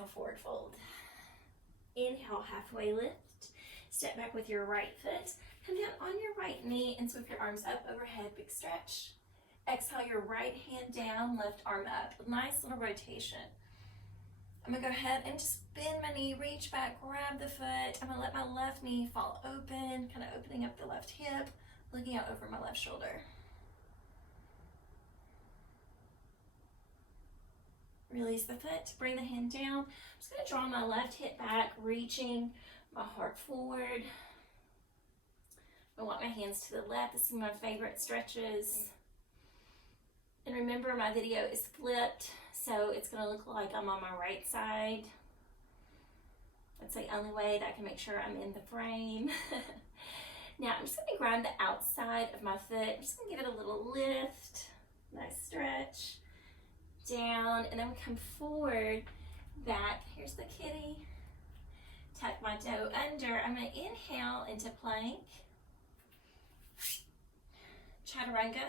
Exhale, forward fold. Inhale, halfway lift. Step back with your right foot. Come down on your right knee and sweep your arms up overhead, big stretch. Exhale, your right hand down, left arm up. Nice little rotation. I'm gonna go ahead and just bend my knee, reach back, grab the foot. I'm gonna let my left knee fall open, kind of opening up the left hip, looking out over my left shoulder. Release the foot, bring the hand down. I'm just gonna draw my left hip back, reaching my heart forward. I want my hands to the left. This is my favorite stretches. And remember, my video is flipped, so it's gonna look like I'm on my right side. That's the only way that I can make sure I'm in the frame. Now, I'm just gonna grab the outside of my foot. I'm just gonna give it a little lift. Nice stretch. Down, and then we come forward, back. Here's the kitty. Tuck my toe under. I'm gonna inhale into plank. Chaturanga.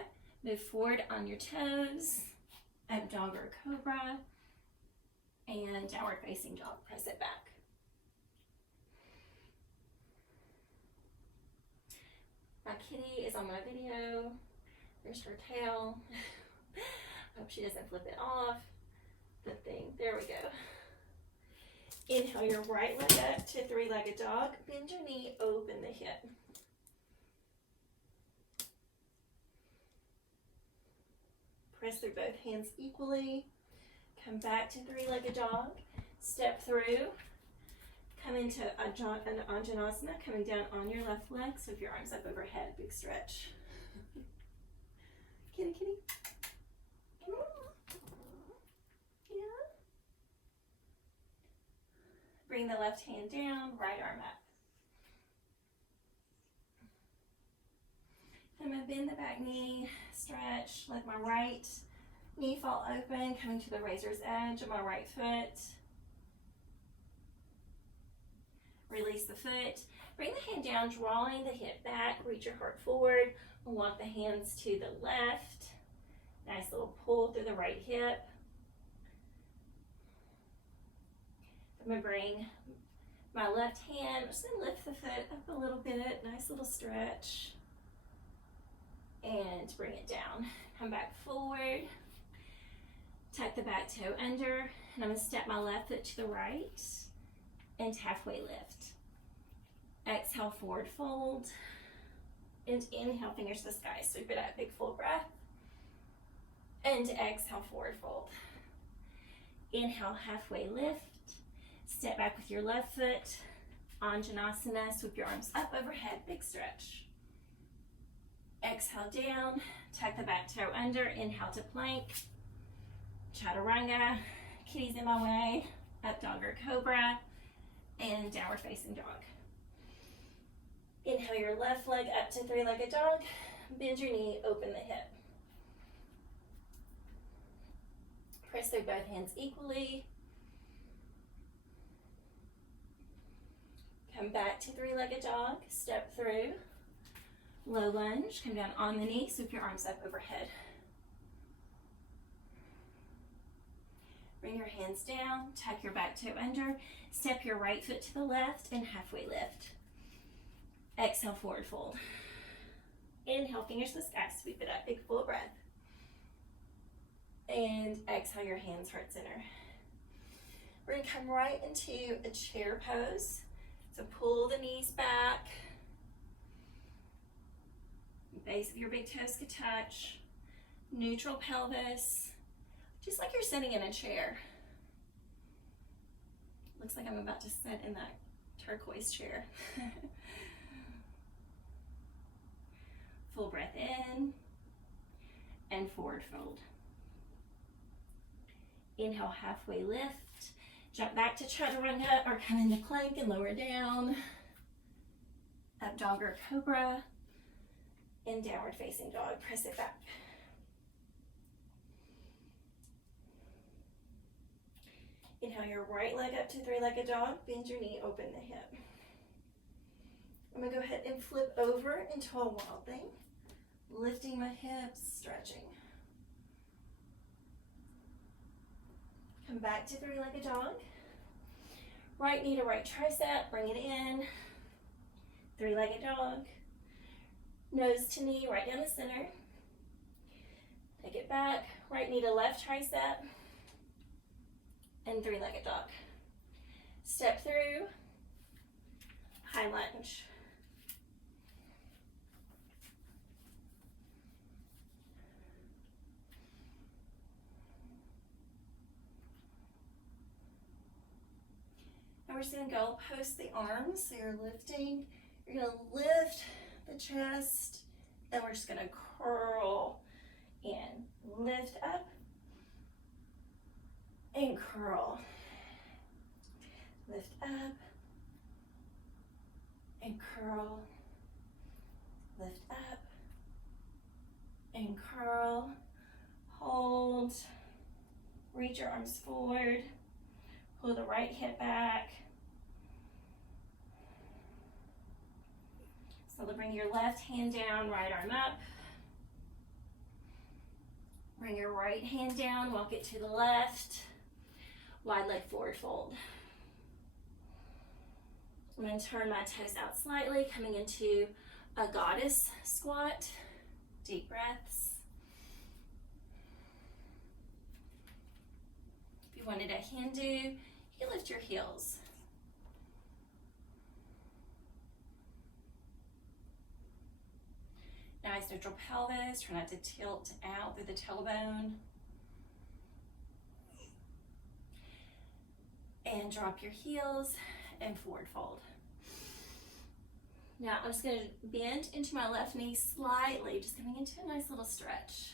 Move forward on your toes. Up dog or cobra. And downward facing dog. Press it back. My kitty is on my video. There's her tail. Hope she doesn't flip it off. Good thing. There we go. Inhale your right leg up to three-legged dog. Bend your knee, open the hip. Press through both hands equally. Come back to three-legged dog. Step through. Come into an Anjanasana, coming down on your left leg. So if your arms up overhead, big stretch. Kitty, kitty. Yeah. Bring the left hand down, right arm up. I'm going to bend the back knee, stretch, let my right knee fall open, coming to the razor's edge of my right foot. Release the foot. Bring the hand down, drawing the hip back, reach your heart forward. We'll walk the hands to the left. Nice little pull through the right hip. I'm going to bring my left hand, I'm just going to lift the foot up a little bit, nice little stretch. And bring it down. Come back forward. Tuck the back toe under. And I'm going to step my left foot to the right and halfway lift. Exhale, forward fold. And inhale, fingers to the sky. Sweep it up, big full breath. And exhale, forward fold. Inhale, halfway lift. Step back with your left foot. Anjanasana, sweep your arms up overhead, big stretch. Exhale down, tuck the back toe under, inhale to plank. Chaturanga, kitty's in my way, up dog or cobra, and downward facing dog. Inhale your left leg up to three-legged dog, bend your knee, open the hip. Press through both hands equally. Come back to three-legged dog, step through. Low lunge, come down on the knee, sweep your arms up overhead. Bring your hands down, tuck your back toe under, step your right foot to the left and halfway lift. Exhale, forward fold. Inhale, fingers to the sky, sweep it up, big full breath. And exhale your hands heart center. We're gonna come right into a chair pose. So pull the knees back. Base of your big toes could touch. Neutral pelvis. Just like you're sitting in a chair. Looks like I'm about to sit in that turquoise chair. Full breath in and forward fold. Inhale, halfway lift. Jump back to chaturanga or come into plank and lower down. Up dog or cobra. And downward facing dog. Press it back. Inhale your right leg up to three-legged dog. Bend your knee, open the hip. I'm gonna go ahead and flip over into a wild thing. Lifting my hips, stretching. Come back to three-legged dog. Right knee to right tricep, bring it in. Three-legged dog. Nose to knee, right down the center. Take it back, right knee to left tricep. And three-legged dog. Step through, high lunge. Now we're just gonna go post the arms. So you're lifting, you're gonna lift the chest, and we're just gonna curl in. Lift up and curl. Lift up and curl. Lift up and curl. Hold. Reach your arms forward. Pull the right hip back. So bring your left hand down, right arm up. Bring your right hand down, walk it to the left. Wide leg forward fold. I'm going to turn my toes out slightly, coming into a goddess squat. Deep breaths. If you wanted a Hindu, you can lift your heels. Nice neutral pelvis, try not to tilt out through the tailbone. And drop your heels and forward fold. Now I'm just gonna bend into my left knee slightly, just coming into a nice little stretch.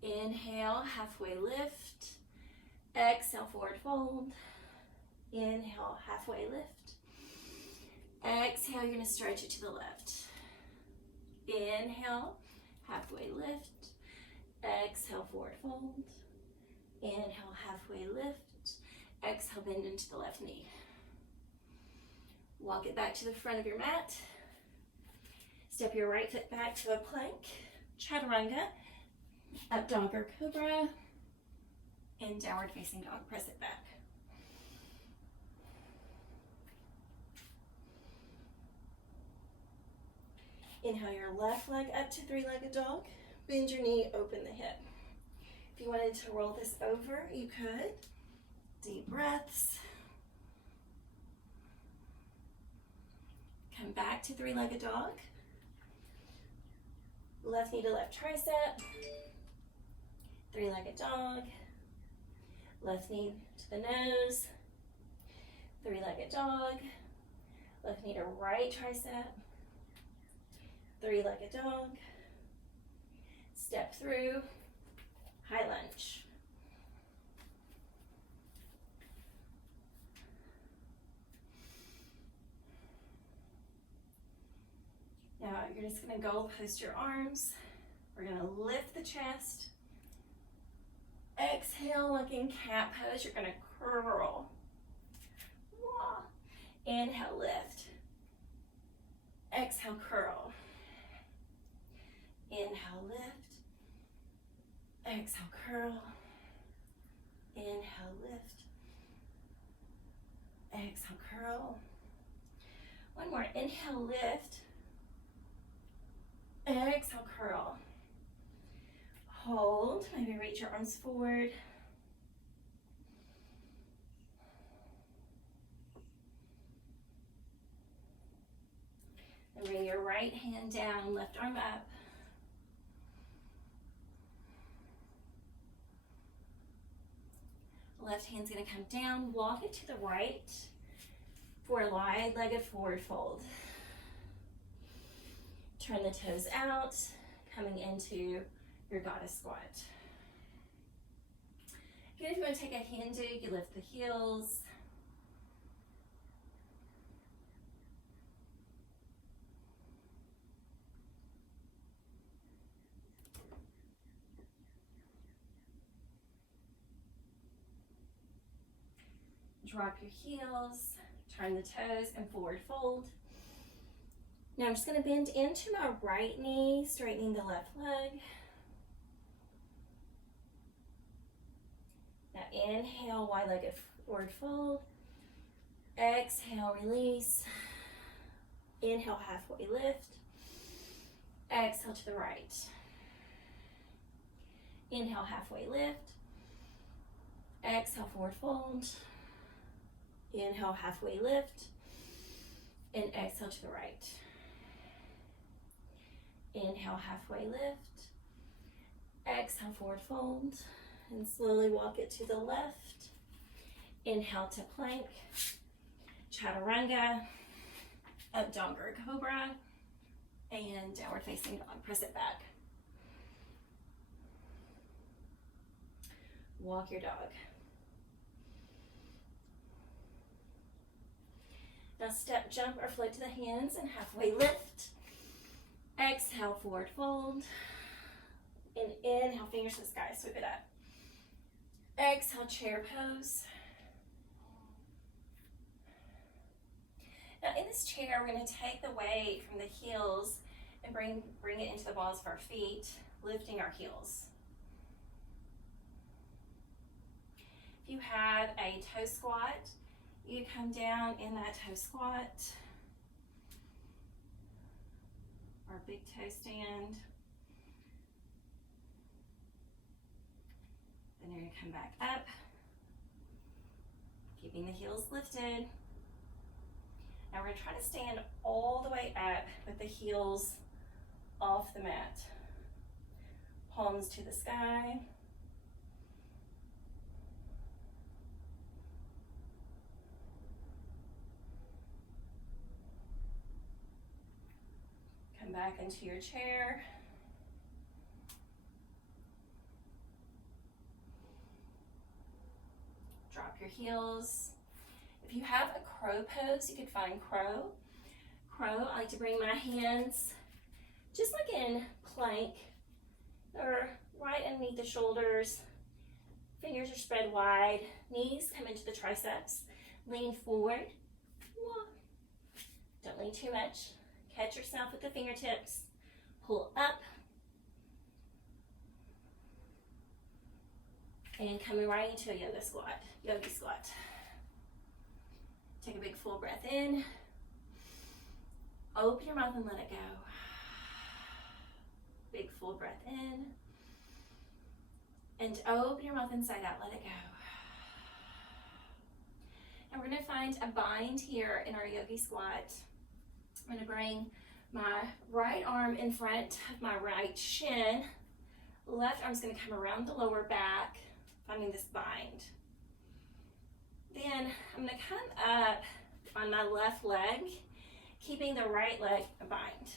Inhale, halfway lift. Exhale, forward fold. Inhale, halfway lift. Exhale, you're going to stretch it to the left. Inhale, halfway lift. Exhale, forward fold. Inhale, halfway lift. Exhale, bend into the left knee. Walk it back to the front of your mat. Step your right foot back to a plank. Chaturanga. Up dog or cobra. And downward facing dog. Press it back. Inhale your left leg up to three-legged dog. Bend your knee, open the hip. If you wanted to roll this over, you could. Deep breaths. Come back to three-legged dog. Left knee to left tricep. Three-legged dog. Left knee to the nose. Three-legged dog. Left knee to right tricep. Three-legged dog. Step through, high lunge. Now you're just gonna go post your arms. We're gonna lift the chest. Exhale, like in cat pose, you're gonna curl. Wah. Inhale, lift. Exhale, curl. Inhale, lift. Exhale, curl. Inhale, lift. Exhale, curl. One more. Inhale, lift. Exhale, curl. Hold. Maybe reach your arms forward. And bring your right hand down, left arm up. Left hand's gonna come down, walk it to the right for a wide-legged forward fold. Turn the toes out, coming into your goddess squat. Again, if you want to take a Hindu, you lift the heels. Drop your heels, turn the toes, and forward fold. Now I'm just going to bend into my right knee, straightening the left leg. Now Inhale, wide-legged forward fold. Exhale, release. Inhale, halfway lift. Exhale to the right. Inhale, halfway lift. Exhale, forward fold. Inhale, halfway lift. And exhale to the right. Inhale, halfway lift. Exhale, forward fold. And slowly walk it to the left. Inhale to plank. Chaturanga. Up dog or cobra. And downward facing dog. Press it back. Walk your dog. Now step, jump, or float to the hands and halfway lift. Exhale, forward fold. And inhale, fingers to the sky, sweep it up. Exhale, chair pose. Now in this chair, we're going to take the weight from the heels and bring it into the balls of our feet, lifting our heels. If you have a toe squat, you come down in that toe squat, or big toe stand. Then you're going to come back up, keeping the heels lifted. Now we're going to try to stand all the way up with the heels off the mat. Palms to the sky. Come back into your chair. Drop your heels. If you have a crow pose, you could find crow. Crow, I like to bring my hands just like in plank, or right underneath the shoulders. Fingers are spread wide. Knees come into the triceps. Lean forward. Don't lean too much. Catch yourself with the fingertips. Pull up. And coming right into a yogi squat. Take a big full breath in. Open your mouth and let it go. Big full breath in. And open your mouth inside out, let it go. And we're gonna find a bind here in our yogi squat. I'm gonna bring my right arm in front of my right shin. Left arm's gonna come around the lower back, finding this bind. Then I'm gonna come up on my left leg, keeping the right leg a bind.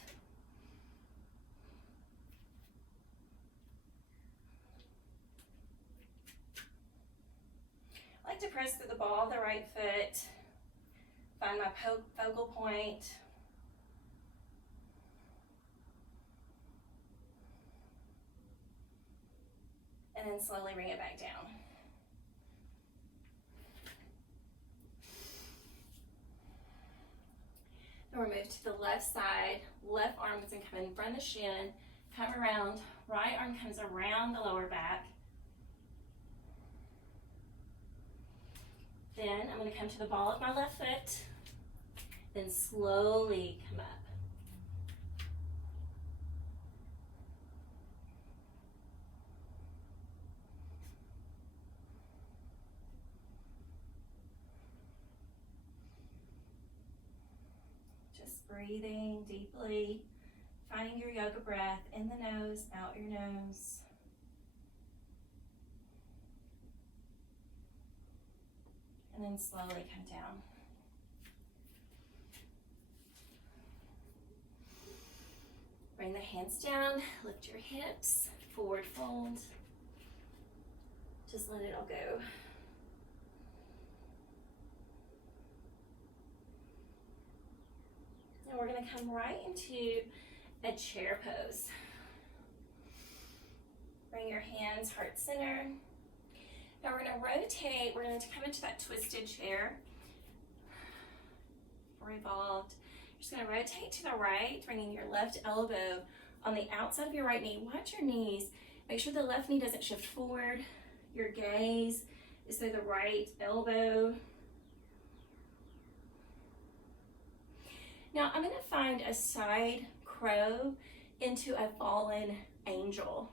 I like to press through the ball of the right foot, find my focal point. And then slowly bring it back down. Then we'll move to the left side. Left arm is going to come in front of the shin, come around. Right arm comes around the lower back. Then I'm going to come to the ball of my left foot. Then slowly come up. Breathing deeply, finding your yoga breath in the nose, out your nose. And then slowly come down. Bring the hands down, lift your hips, forward fold. Just let it all go. And we're going to come right into a chair pose. Bring your hands heart center. Now we're going to rotate. We're going to come into that twisted chair. Revolved. You're just going to rotate to the right, bringing your left elbow on the outside of your right knee. Watch your knees. Make sure the left knee doesn't shift forward. Your gaze is through the right elbow. Now I'm going to find a side crow into a fallen angel.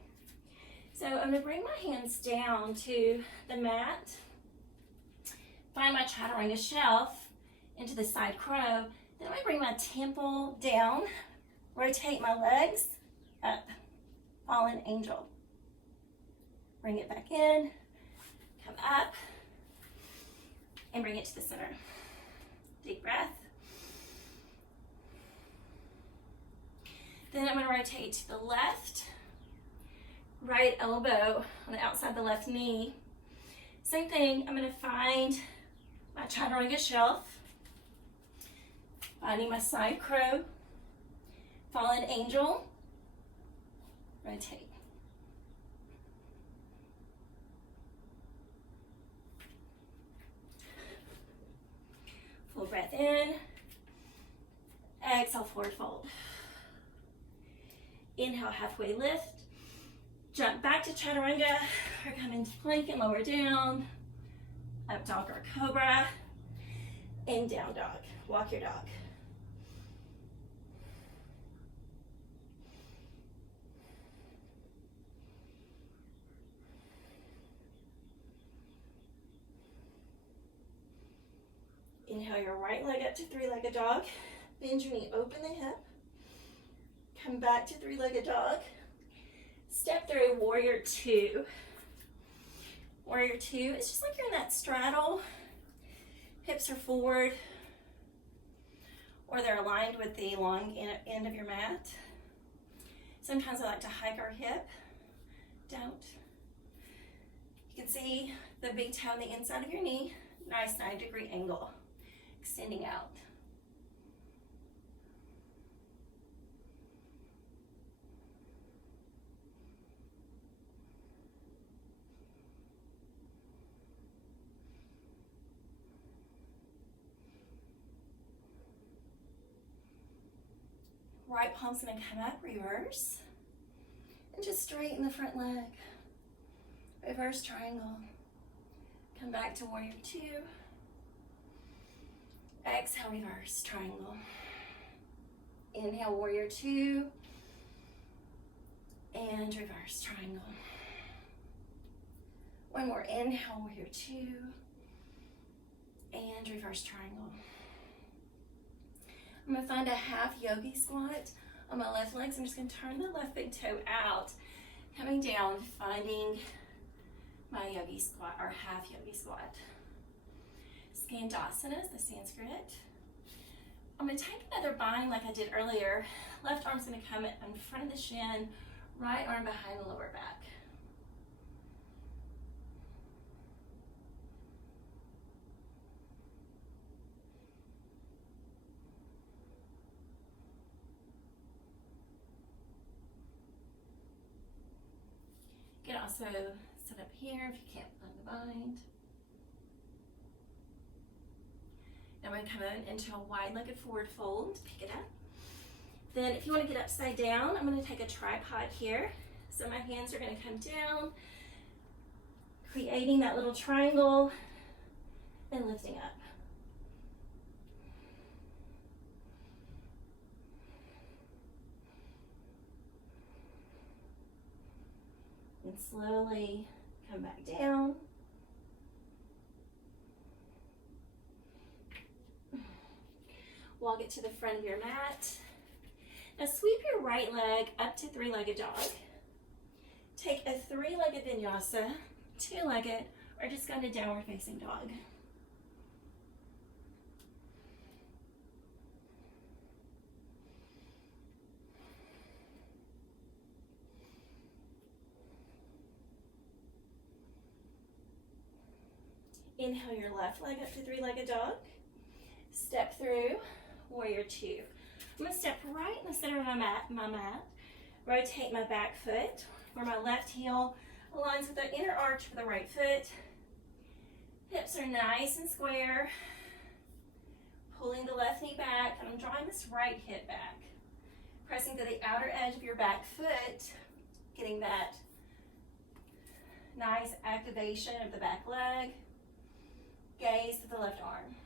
So I'm going to bring my hands down to the mat, find my chaturanga shelf into the side crow. Then I'm going to bring my temple down, rotate my legs up, fallen angel. Bring it back in, come up, and bring it to the center. Deep breath. Then I'm going to rotate to the left, right elbow on the outside of the left knee. Same thing, I'm going to find my chaturanga shelf, finding my side crow, fallen angel, rotate. Full breath in, exhale, forward fold. Inhale, halfway lift, jump back to chaturanga, or come into plank and lower down, up dog or cobra, and down dog, walk your dog. Inhale your right leg up to three-legged dog, bend your knee, open the hip, come back to three-legged dog, step through warrior two. Warrior two, it's just like you're in that straddle, hips are forward, or they're aligned with the long end of your mat. Sometimes I like to hike our hip, don't. You can see the big toe on the inside of your knee, nice 90-degree angle, extending out. Right palm's gonna come up, reverse, and just straighten the front leg. Reverse triangle. Come back to warrior two. Exhale, reverse triangle. Inhale, warrior two. And reverse triangle. One more, inhale, warrior two. And reverse triangle. I'm going to find a half yogi squat on my left leg. So I'm just going to turn the left big toe out, coming down, finding my yogi squat, or half yogi squat. Skandasana is the Sanskrit. I'm going to take another bind like I did earlier. Left arm's going to come in front of the shin, right arm behind the lower back. You can also sit up here if you can't find the bind. Now I'm going to come into a wide-legged forward fold, pick it up. Then if you want to get upside down, I'm going to take a tripod here. So my hands are going to come down, creating that little triangle, and lifting up. And slowly come back down. Walk it to the front of your mat. Now sweep your right leg up to three-legged dog. Take a three-legged vinyasa, two-legged, or just go to downward facing dog. Inhale your left leg up to three-legged dog. Step through warrior two. I'm going to step right in the center of my mat. Rotate my back foot where my left heel aligns with the inner arch of the right foot. Hips are nice and square. Pulling the left knee back, and I'm drawing this right hip back. Pressing to the outer edge of your back foot, getting that nice activation of the back leg. Gaze to the left arm.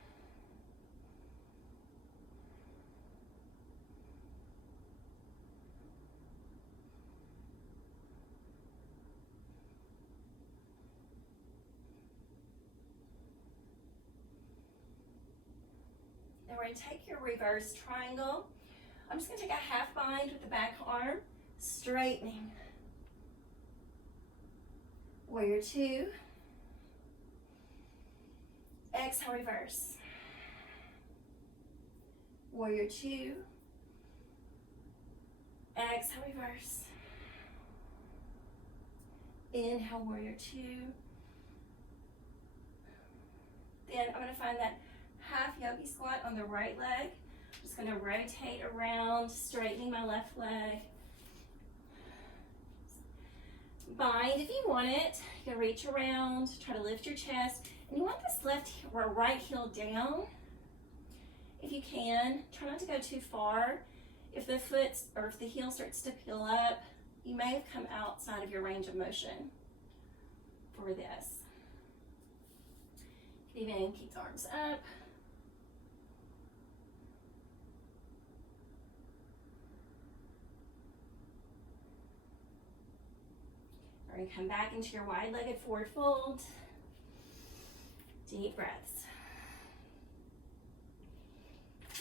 Now we're going to take your reverse triangle. I'm just going to take a half bind with the back arm, straightening. Warrior two. Exhale, reverse. Warrior two. Exhale, reverse. Inhale, warrior two. Then I'm going to find that half yogi squat on the right leg. I'm just going to rotate around, straightening my left leg. Bind if you want it. You can reach around, try to lift your chest. And you want this left or right heel down. If you can, try not to go too far. If the foot or if the heel starts to peel up, you may have come outside of your range of motion for this. You can even keep the arms up. We're going to come back into your wide-legged forward fold. Deep breaths.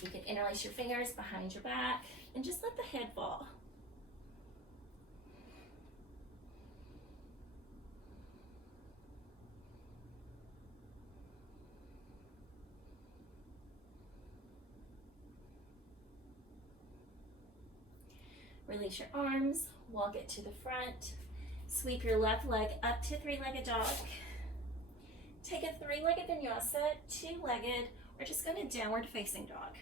You can interlace your fingers behind your back and just let the head fall. Release your arms, walk it to the front. Sweep your left leg up to three-legged dog. Take a three-legged vinyasa, two-legged. We're just going to downward facing dog.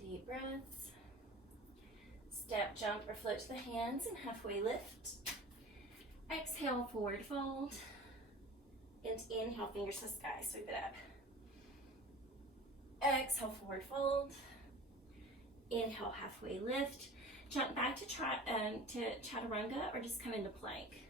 Deep breaths. Step, jump, or float to the hands and halfway lift. Exhale, forward fold. And inhale, fingers to the sky, sweep it up. Exhale, forward fold. Inhale, halfway lift. Jump back to chaturanga or just come into plank.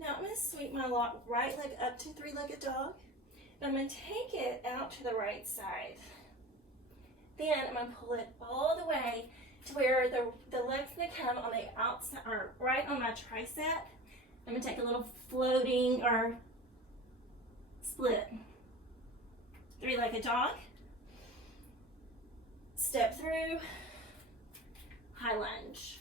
Now I'm going to sweep my right leg up to three-legged dog. And I'm going to take it out to the right side. Then I'm going to pull it all the way to where the leg's going to come on the outside, or right on my tricep. I'm going to take a little floating or split. Three-legged dog. Step through. High lunge.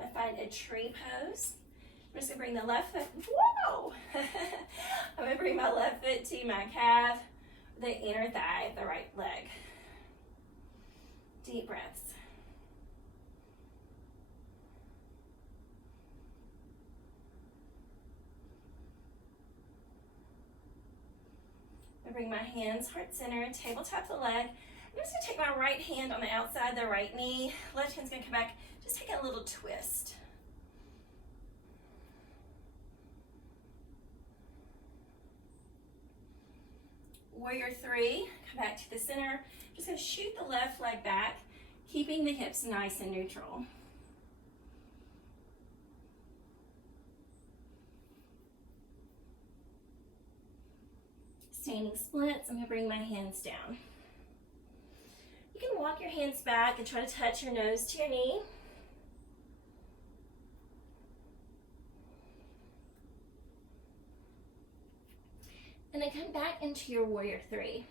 I find a tree pose. I'm just gonna bring the left foot, whoa! I'm gonna bring my left foot to my calf, the inner thigh of the right leg. Deep breaths. I bring my hands heart center, tabletop the leg. I'm just gonna take my right hand on the outside of the right knee. Left hand's gonna come back. Just take a little twist. Warrior three, come back to the center. Just gonna shoot the left leg back, keeping the hips nice and neutral. Standing splits, I'm gonna bring my hands down. You can walk your hands back and try to touch your nose to your knee. And then come back into your warrior three.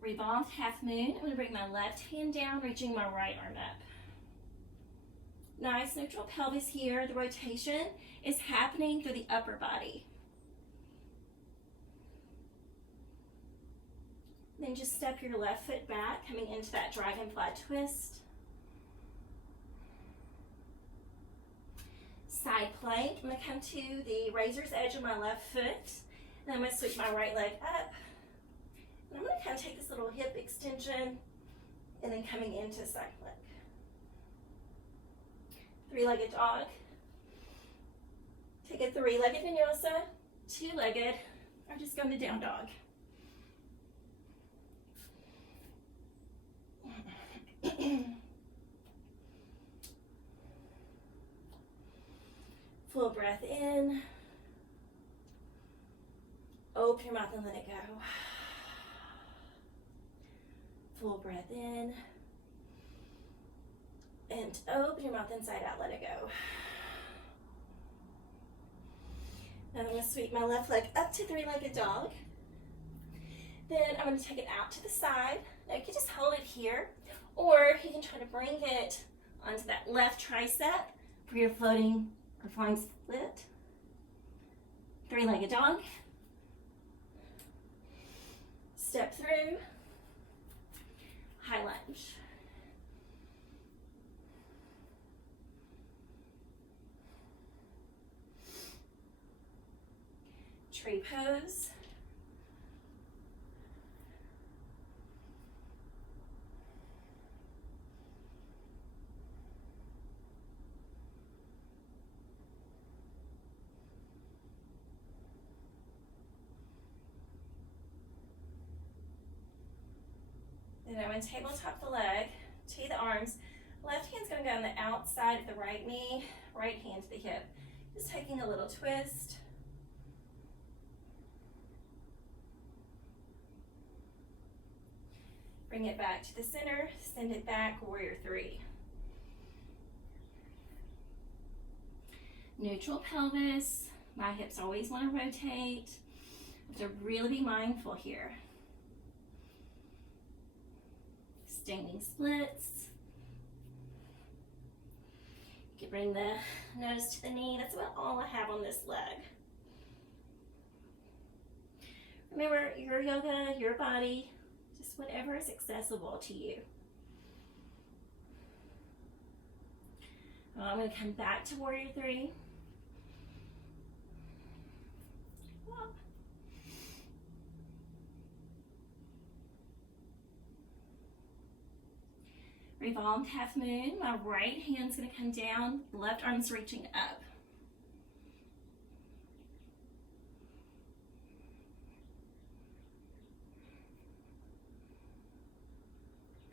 Revolve half moon. I'm going to bring my left hand down, reaching my right arm up. Nice neutral pelvis here. The rotation is happening through the upper body. Then just step your left foot back, coming into that dragonfly twist. Side plank. I'm going to come to the razor's edge of my left foot. And I'm going to switch my right leg up. And I'm going to kind of take this little hip extension and then coming into side plank. Three-legged dog. Take a three-legged vinyasa, two-legged, or just go to down dog. Full breath in. Open your mouth and let it go. Full breath in. And open your mouth inside out, let it go. Now I'm going to sweep my left leg up to three-legged dog. Then I'm going to take it out to the side. Now you can just hold it here, or you can try to bring it onto that left tricep for your floating or flying split. Three-legged dog. Step through. High lunge. Tree pose. Then I'm going to tabletop the leg, tee the arms. Left hand's going to go on the outside of the right knee, right hand to the hip. Just taking a little twist. Bring it back to the center, send it back, warrior three. Neutral pelvis. My hips always want to rotate. I have to really be mindful here. Standing splits. You can bring the nose to the knee. That's about all I have on this leg. Remember, your yoga, your body, just whatever is accessible to you. I'm going to come back to warrior three. Up. Revolved half moon. My right hand's going to come down, left arm's reaching up.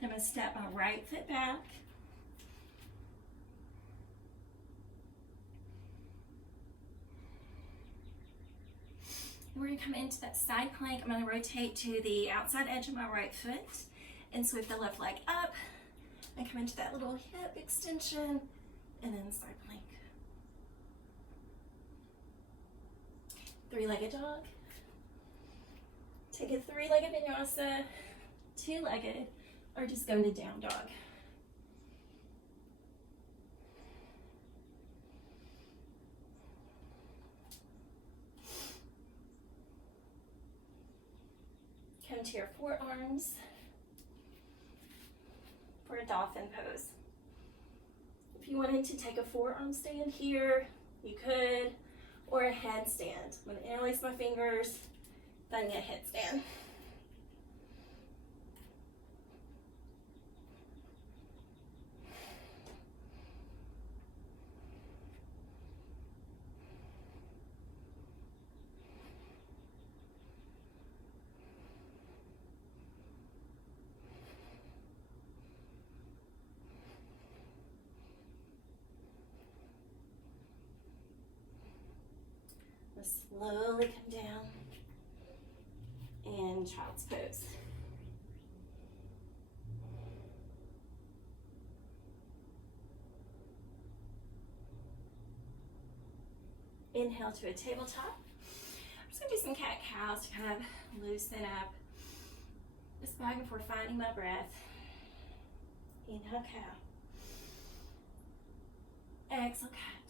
I'm going to step my right foot back. We're going to come into that side plank. I'm going to rotate to the outside edge of my right foot and sweep the left leg up and come into that little hip extension and then side plank. Three-legged dog. Take a three-legged vinyasa, two-legged, or just go into down dog. Come to your forearms for a dolphin pose. If you wanted to take a forearm stand here, you could, or a headstand. I'm going to interlace my fingers, then a headstand. Slowly come down and child's pose. Inhale to a tabletop. I'm just going to do some cat-cows to kind of loosen up. Just back and forth, finding my breath. Inhale, cow. Exhale, cat.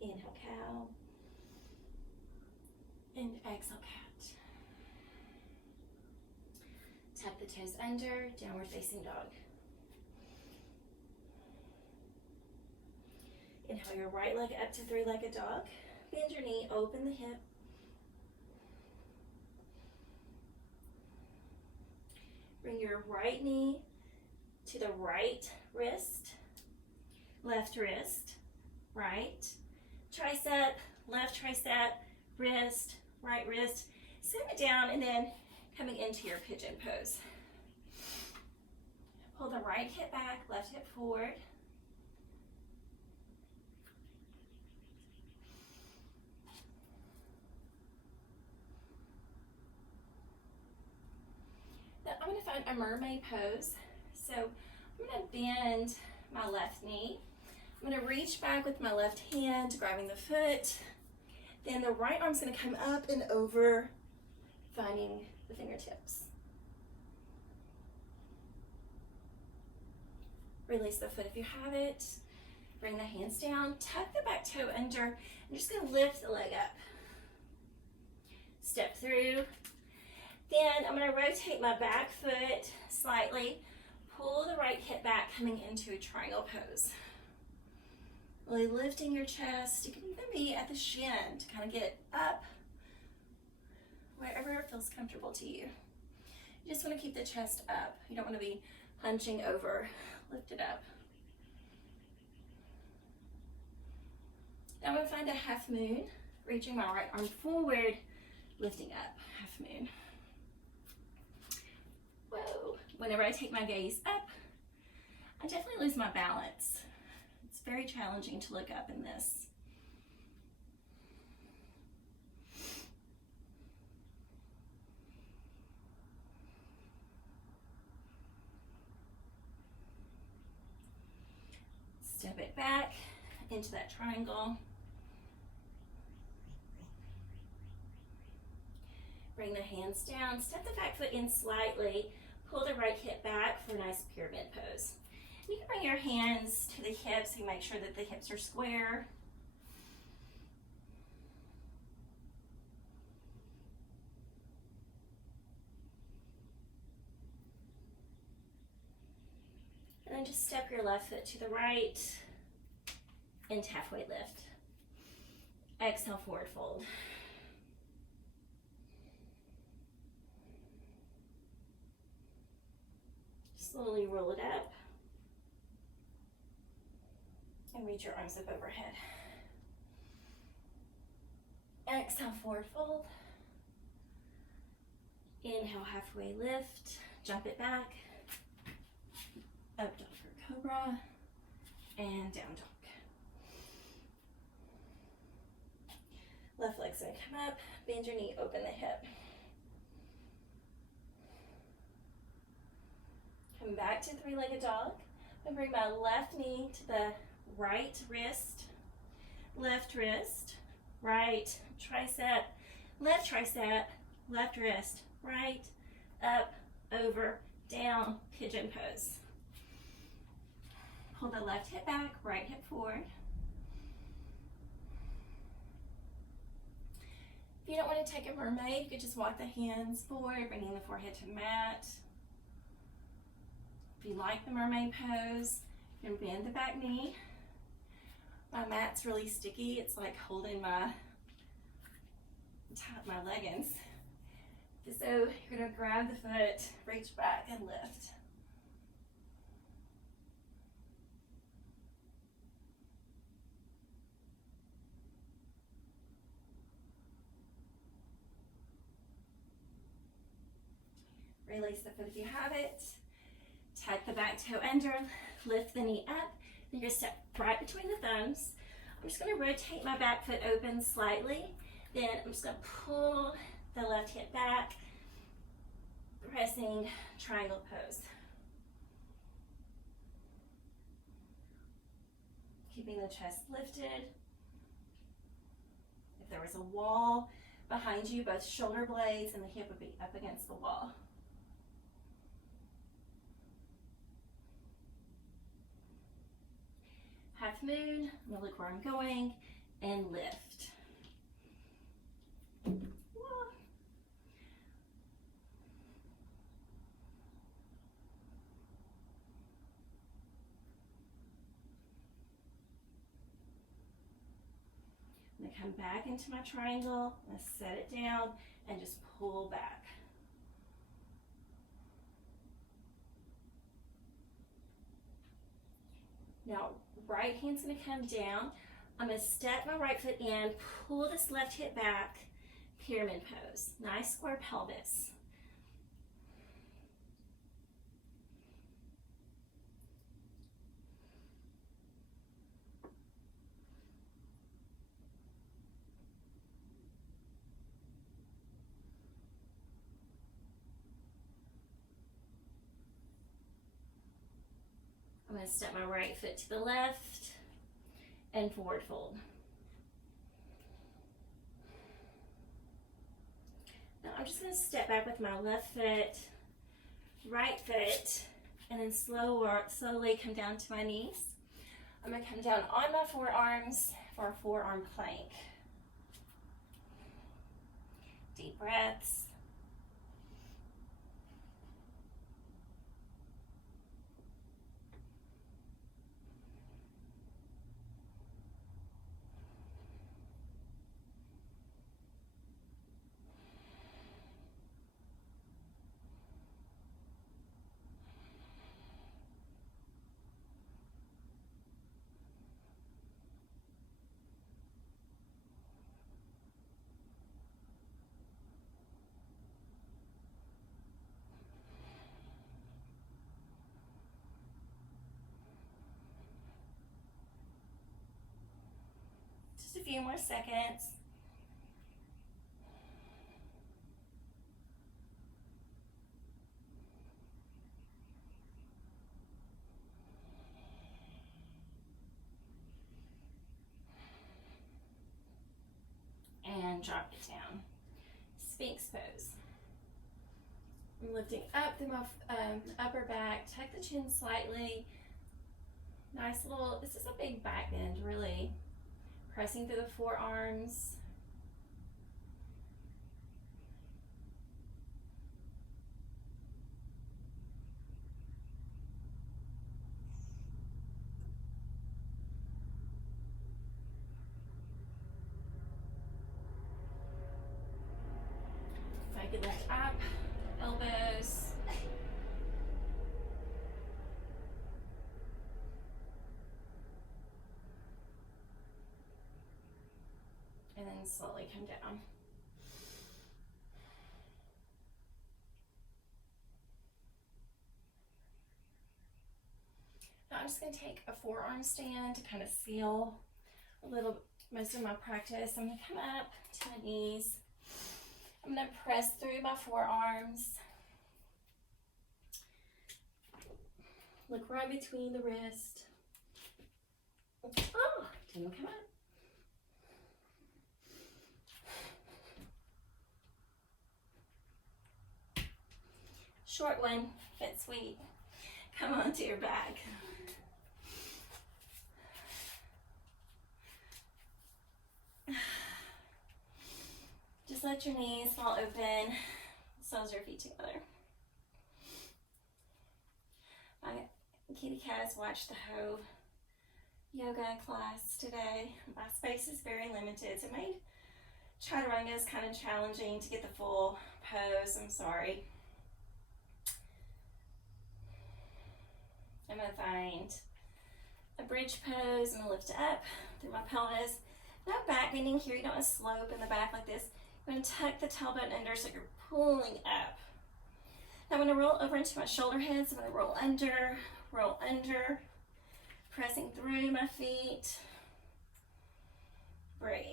Inhale, cow, and exhale, cat. Tuck the toes under, downward facing dog. Inhale your right leg up to three-legged dog. Bend your knee, open the hip. Bring your right knee to the right wrist, left wrist, right. Tricep, left tricep, wrist, right wrist. Set it down and then coming into your pigeon pose. Pull the right hip back, left hip forward. Now I'm going to find a mermaid pose. So I'm going to bend my left knee. I'm going to reach back with my left hand, grabbing the foot. Then the right arm's going to come up and over, finding the fingertips. Release the foot if you have it. Bring the hands down, tuck the back toe under. I'm just going to lift the leg up. Step through. Then I'm going to rotate my back foot slightly. Pull the right hip back, coming into a triangle pose. Really lifting your chest. You can even be at the shin to kind of get up wherever it feels comfortable to you. You just want to keep the chest up. You don't want to be hunching over. Lift it up. Now I'm going to find a half moon, reaching my right arm forward, lifting up, half moon. Whoa. Whenever I take my gaze up, I definitely lose my balance. It's very challenging to look up in this. Step it back into that triangle. Bring the hands down, step the back foot in slightly, pull the right hip back for a nice pyramid pose. You can bring your hands to the hips and make sure that the hips are square. And then just step your left foot to the right into halfway lift. Exhale, forward fold. Slowly roll it up and reach your arms up overhead. Exhale, forward fold. Inhale, halfway lift. Jump it back. Up dog for cobra and down dog. Left leg's gonna come up. Bend your knee, open the hip. Come back to three-legged dog. I'm gonna bring my left knee to the right wrist, left wrist, right tricep, left wrist, right, up, over, down, pigeon pose. Pull the left hip back, right hip forward. If you don't want to take a mermaid, you could just walk the hands forward, bringing the forehead to the mat. If you like the mermaid pose, you can bend the back knee. My mat's really sticky. It's like holding my leggings. So you're gonna grab the foot, reach back and lift. Release the foot if you have it. Tuck the back toe under, lift the knee up. Then you're gonna step right between the thumbs. I'm just gonna rotate my back foot open slightly. Then I'm just gonna pull the left hip back, pressing triangle pose. Keeping the chest lifted. If there was a wall behind you, both shoulder blades and the hip would be up against the wall. Half moon, I'm gonna look where I'm going, and lift. I'm gonna come back into my triangle, I'm gonna set it down and just pull back. Now, right hand's gonna come down. I'm gonna step my right foot in, pull this left hip back, pyramid pose. Nice square pelvis. I'm going to step my right foot to the left and forward fold. Now I'm just going to step back with my left foot, right foot, and then slowly come down to my knees. I'm going to come down on my forearms for a forearm plank. Deep breaths. Just a few more seconds. And drop it down. Sphinx pose. I'm lifting up through my upper back, tuck the chin slightly. Nice little, this is a big back bend, really. Pressing through the forearms. If I could lift up, elbows. And then slowly come down. Now I'm just going to take a forearm stand to kind of seal most of my practice. I'm going to come up to my knees. I'm going to press through my forearms. Look right between the wrist. Oh, didn't come up. Short one, but sweet. Come onto your back. Just let your knees fall open, soles your feet together. My kitty cat has watched the whole yoga class today. My space is very limited, so it made chaturanga kind of challenging to get the full pose. I'm sorry. I'm going to find a bridge pose. I'm going to lift up through my pelvis. No back bending here. You don't want to slope in the back like this. I'm going to tuck the tailbone under so you're pulling up. Now I'm going to roll over into my shoulder heads. I'm going to roll under, pressing through my feet. Breathe.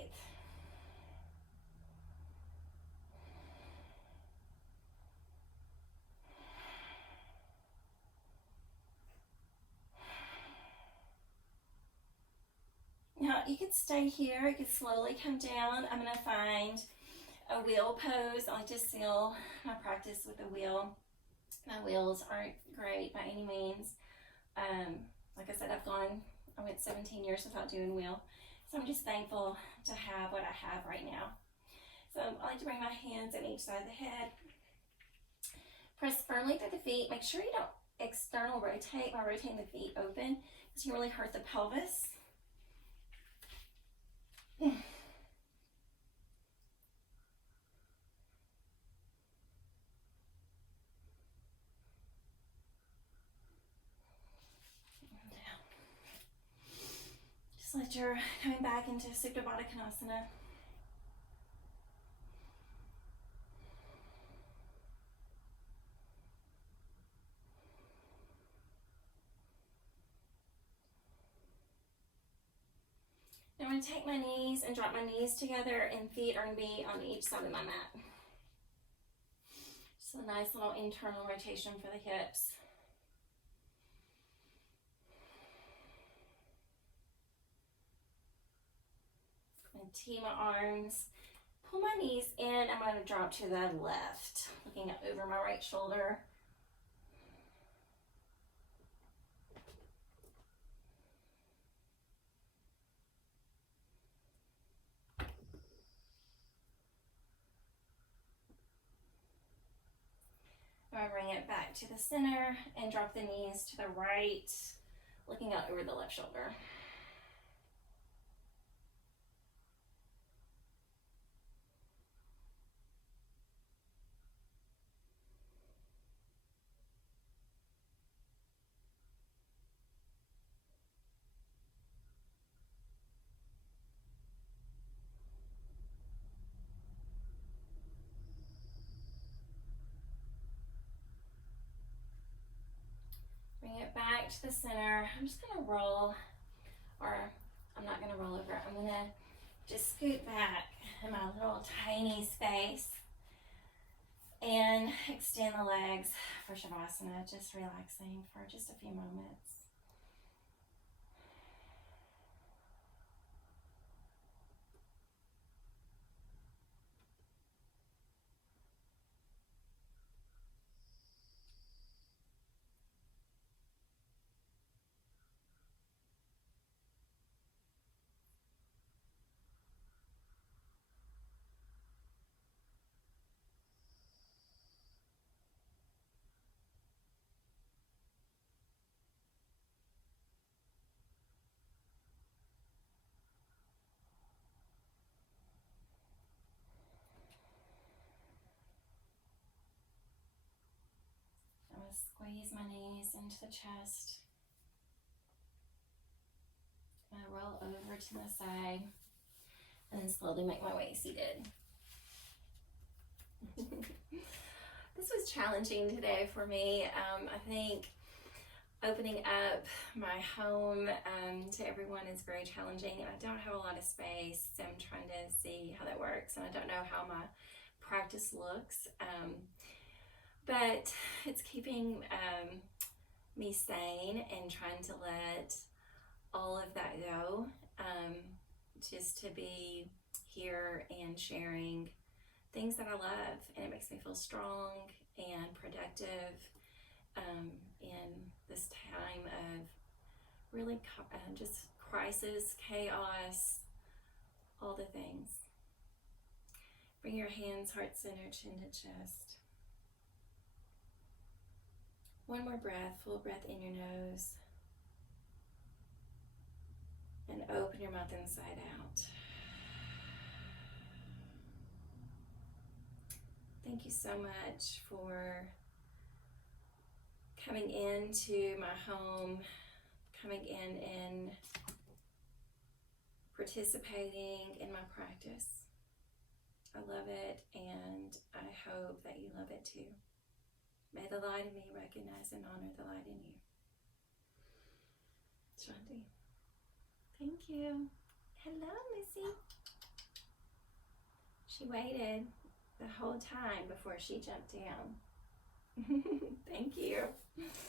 Now you can stay here, you can slowly come down. I'm gonna find a wheel pose. I like to seal my practice with a wheel. My wheels aren't great by any means. Like I said, I went 17 years without doing wheel. So I'm just thankful to have what I have right now. So I like to bring my hands on each side of the head. Press firmly through the feet. Make sure you don't external rotate by rotating the feet open because you can really hurt the pelvis. that you're coming back into Supta Baddha Konasana. I'm going to take my knees and drop my knees together, and feet are going to be on each side of my mat. Just a nice little internal rotation for the hips. I'm going to tee my arms, pull my knees in. I'm going to drop to the left, looking over my right shoulder. I bring it back to the center and drop the knees to the right, looking out over the left shoulder. Bring it back to the center. I'm just gonna roll, or I'm not gonna roll over. I'm gonna just scoot back in my little tiny space and extend the legs for Shavasana, just relaxing for just a few moments. I'm gonna squeeze my knees into the chest. I'm gonna roll over to the side and then slowly make my way seated. This was challenging today for me. I think opening up my home to everyone is very challenging, and I don't have a lot of space, so I'm trying to see how that works, and I don't know how my practice looks, but it's keeping me sane and trying to let all of that go, just to be here and sharing things that I love, and it makes me feel strong and productive in this time of really just crisis, chaos, all the things. Bring your hands heart center, chin to chest. One more breath, full breath in your nose, and open your mouth inside out. Thank you so much for coming into my home, coming in and participating in my practice. I love it, and I hope that you love it too. May the light in me recognize and honor the light in you. Shanti. Thank you. Hello, Missy. She waited the whole time before she jumped down. Thank you.